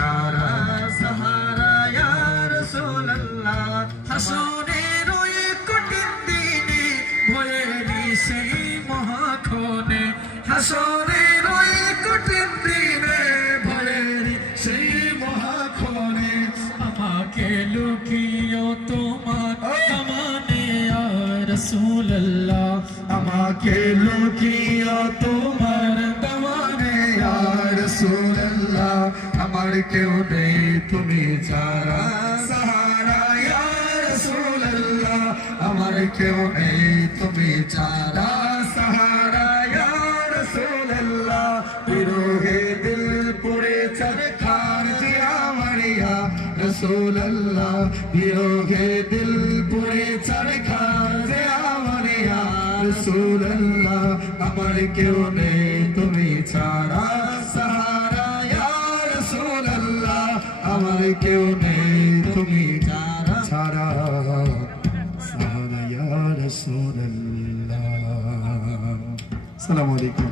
ছাড়া সাহারা ইয়া রাসূলুল্লাহ। হাসরের ওই কঠিন দিনে ভয়েরই সেই মহাক্ষণে, হাসরের ওই কঠিন দিনে ভয়েরই সেই মহাক্ষণে আমাকে লুকিও তোমার দামানে ইয়া রাসূলুল্লাহ। আমাকে লুকিও তোমার দামানে ইয়া রাসূলুল্লাহ। আমার কেউ নেই তুমি ছাড়া সাহারা ইয়া রাসূলুল্লাহ। আমার কেউ নেই তুমি ছাড়া সাহারা ইয়া রাসূলুল্লাহ। বিরহে দিল পুড়ে চরখার যে আমার ইয়া রাসূলুল্লাহ। বিরহে দিল পুড়ে চরখার যে আমার ইয়া রাসূলুল্লাহ। আমার কেউ নেই তুমি ছাড়া সাহারা ইয়া রাসূলুল্লাহ। আমার কেউ নেই তুমি ছাড়া সাহারা ইয়া রাসূলুল্লাহ। আসসালামু আলাইকুম।